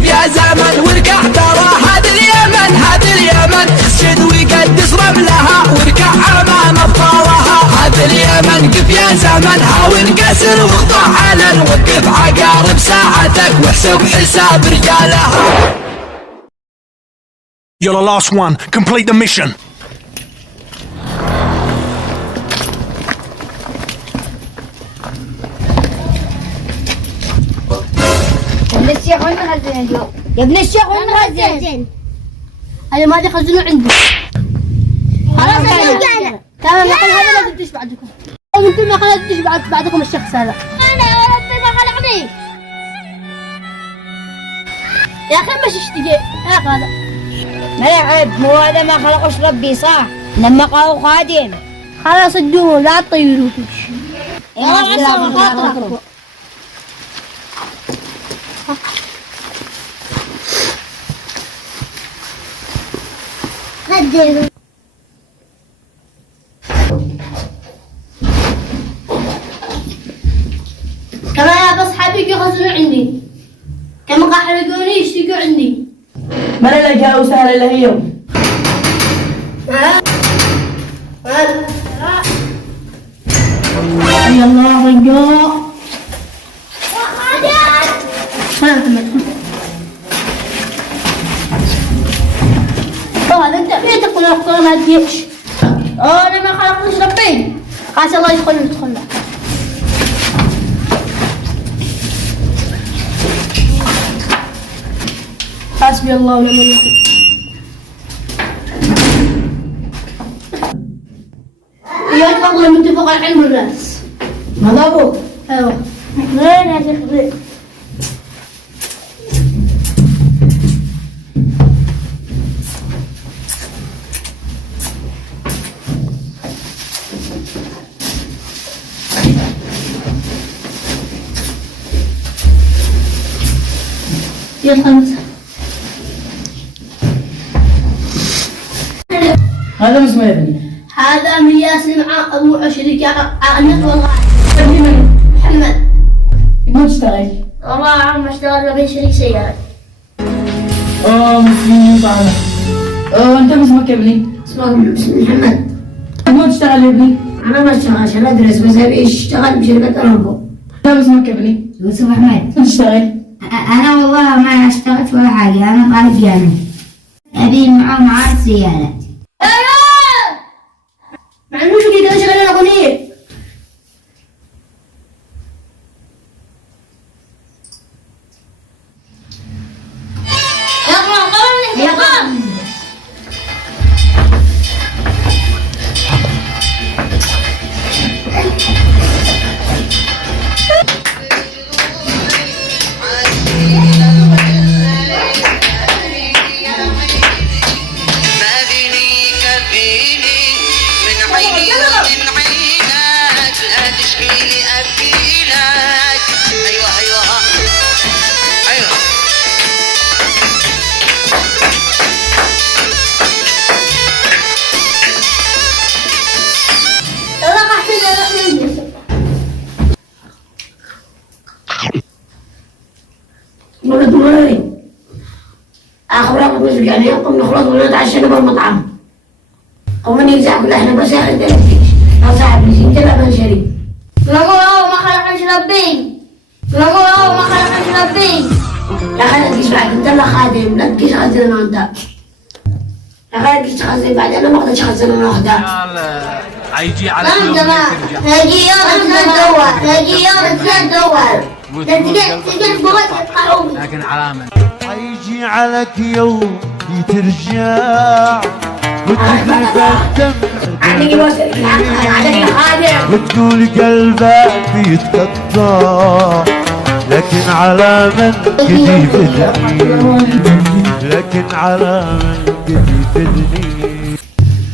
قف يا زمن واركع ترى هذا اليمن هذا اليمن اسجد ويقدس رملها واركع امام ابطالها هذا اليمن قف يا زمن هاون كسر واخضع علن وقف عقارب ساعتك واحسب حساب رجالها. You're the last one. Complete the mission. ابن الشيخ وين مخزن اليوم؟ يا ابن الشيخ وين مخزن؟ هذا ما تخزنوه عندي. خلاص انا تمام نقول هذا لازم تدش بعدكم. انتم ما خلت تدش بعدكم الشخص هذا. انا انت ما خلقني. يا اخي مش اشتقي هذا. ما يعد مو هذا ما خلقش ربي صح؟ لما قالوا خادم. خلاص ادوه لا تطيروا. قدروا كمان يا اصحابي يخزنوا عندي كم قحرقوني يشتكوا عندي من اللي جاء وسهل الا هي يا الله رجاء هذا انت فين تقول اقول ما تجيش انا ما خلقتش ربي خلاص الله يدخل حسبي الله ونعم الوكيل. يا تفضل متفق على علم الناس ما ضابط ايوه وين يا شيخ يلا خمسة هذا اسمه يا ابني هذا مياس مع ابو عشري عقلت والله ابني من محمد ما تشتغل والله عم اشتغل بين شريك سيارة مسلمين طالع انت اسمك يا ابني؟ اسمي محمد ما تشتغل يا ابني؟ انا ما اشتغلش انا ادرس بس ابي اشتغل بشركة ارامكو انت اسمك يا ابني؟ يوسف احمد. ما تشتغل؟ انا والله ما اشتغلت ولا حاجه انا طالب جامعي ابي معاه سيارات. مع انه شو كده شغال الاغنية ولد ولدي اخر رقم مسك يعني يقوم نخلص ونتعشى بالمطعم ومن يزعق له احنا بس يا لا صاحب انت لا من شريك نقول ما خلقش ربي نقول ما خلقش ربي يا اخي لا تقيس بعد انت لا خادم لا تقيس خزن انا وانت يا اخي لا تقيس خزن بعد انا ما اقدرش خزن انا وحده هيجي على يا جماعة هاجي يوم تدور هاجي يوم تدور لكن علامة حيجي عليك يوم ترجع وتتبسم وتقول قلبك بيتقطع لكن على من يفيدني لكن على من يفيدني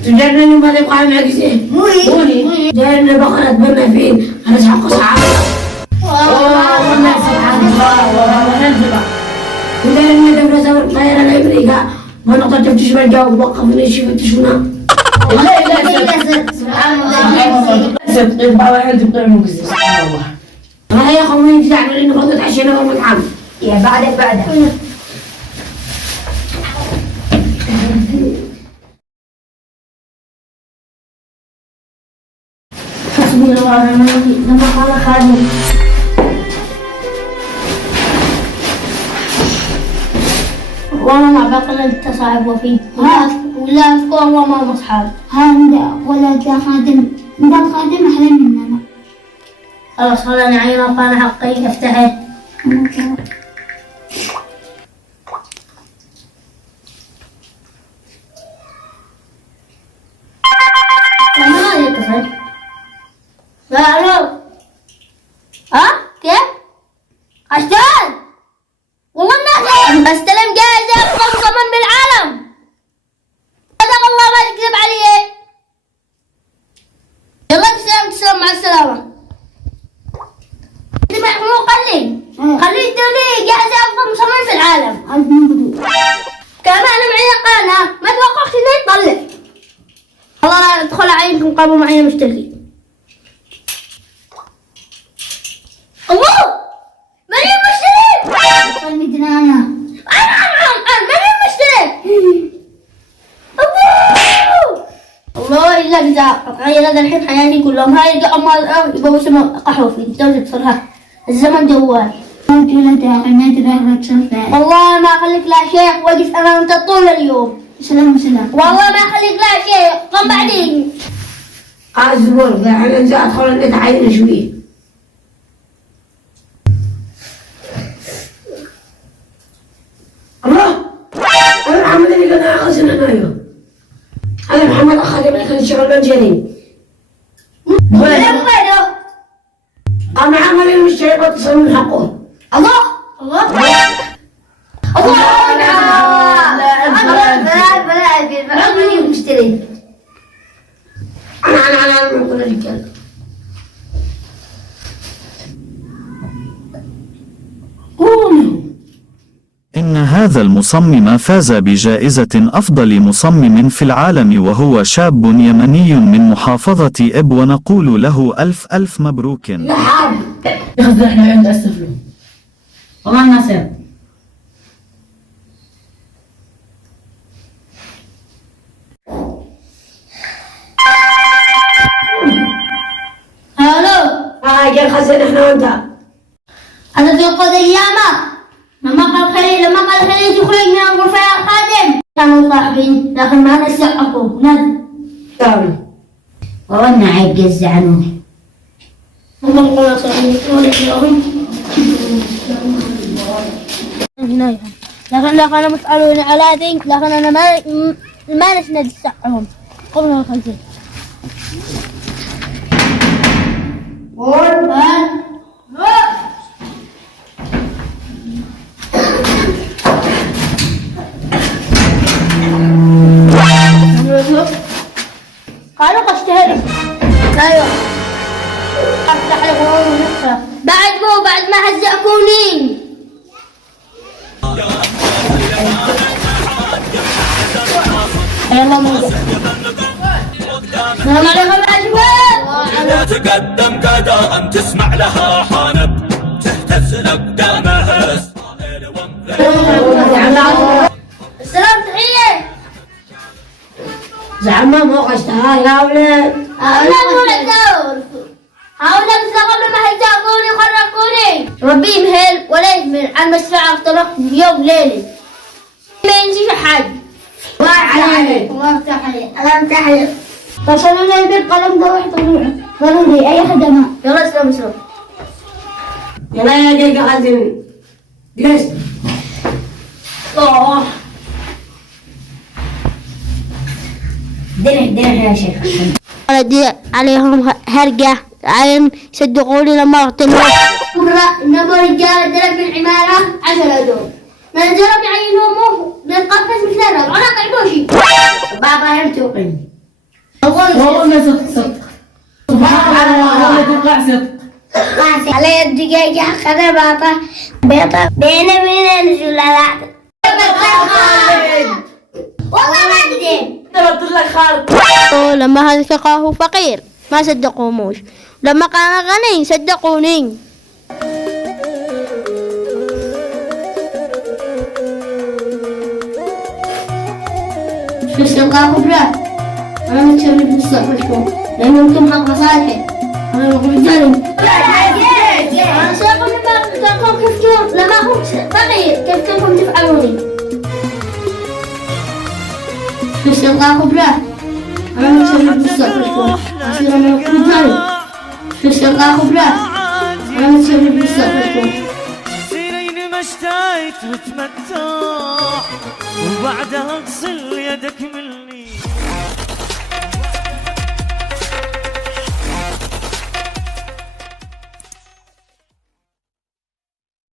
تجرني وما تبقى معك زين موني جرني بقرة بنا فين انا اسحق صعبة والله سبحان الله وننزل ودرني دولة زور طيارة الامريكا ما نقدر تفتش بالجو وقفني شفتشونا سبحان الله صدق بابا حد بطير مقزز سبحان الله انا يا اخوي تعمل انه فضلت عشان ابغى مطعم يا بعدك والله لما قال خادم والله ما بعقل انت صاحب وفي ولا افكار وما مصحاب. هذا ولا ذا خادم، ذا خادم أحلى مننا. خلاص خلاني عينه وقال حقي افتحه. ما يتصل. لا الو. ها كيف؟ اشتغل والله ما استلم جائزة أفضل مصمم بالعالم. صدق الله ما تكذب علي. يلا تسلم مع السلامة. انت مو خليه يدوا لي جائزة أفضل مصمم في العالم. كمان معي قناة ما توقعت انه يطلع. الله لا ادخل عينكم قابوا معي مشتركين. الله من المشترك؟ المدينة أنا من المشترك؟ الله إلا جزاء غير هذا الحين حياتي كلهم هاي الأموال يبغوا يسموا قحوفي دولة صرها الزمن جوال. موجودة داخل ما تبغى تشوفها. والله ما أخليك لا شيخ واقف أمامك طول اليوم. سلام سلام. والله ما أخليك لا شيء قم بعدين. قال الزبور قاعد انزل ادخل النت عايزين شويه. الله انا محمد اللي كان اخذنا انا انا محمد اخذ اللي كان يشتغل بالجريم. قام عمل المشترك واتصل من حقه. الله الله الله المشتري. انا من كل الرجال. إن هذا المصمم فاز بجائزة أفضل مصمم في العالم، وهو شاب يمني من محافظة إب، ونقول له ألف ألف مبروك. لا حاب ياخذ احنا عند استفلو والله الناصر. الو جاي خزن احنا وانت. هذا في قضية لما قال خليل تخرج من الغرفة يا خادم كانوا صاحبين لكن ما نسعقوا نزل. تمام. والله عيب جزعنوه. هم القول صاحبين لكن أنا مسألوني على ذنك لكن أنا ما نسند نسعهم قبل الخلفين. قالوا قشتهري ايوه افتح لهم ونقفه بعد ما هزأكوني. يلا موجود. السلام عليكم يا شباب. تقدم قدم تسمع لها حانب تهتز اقدامها. السلام تحية. زعما مو قشتها يا ولد. أنا مو الدور. هؤلاء مثل قبل ما هزأكوني وخرقوني. ربي يمهل ولا يهمل على المشفعة اخترق يوم ليلة. ما ينسيش حد. الله يفتح عليك. الله يفتح عليك. الله يفتح عليك. وصلوا لي البيت قلم ده واحد طلوع. ضروري أي خدمة. يلا اسلم. يلا يا جاي قاعدين. جلس. درع يا شيخ. ولدي عليهم هرقة عين صدقوني لما اغتنوا مرة نبوا رجال درب من عمارة 10 دور نزلوا بعينهم للقفز مثل الربع أنا طعبوشي بابا هم توقن. والله صدق. سبحان الله والله تقع صدق. علي الدقيقة خذ بابا بيضة بين الزلالات والله ما تدين. ضربت لك خالد. لما هذا ثقاه فقير ما صدقوموش لما كان غني صدقوني. بس لقاه بلا أنا متشرف بالصحبة شوف لأنه يمكن حق مصالحي أنا بقول ظالم. أنا سأقول لكم كيف لما أكون صغير كيف كنتم تفعلوني. شو سلقاكم بلا؟ أنا مسوي بالصبر. أصير أنا بقول ظالم. شو سلقاكم بلا؟ أنا مسوي بالصبر. سيرين ما اشتهيت وتمتع وبعدها اغسل يدك من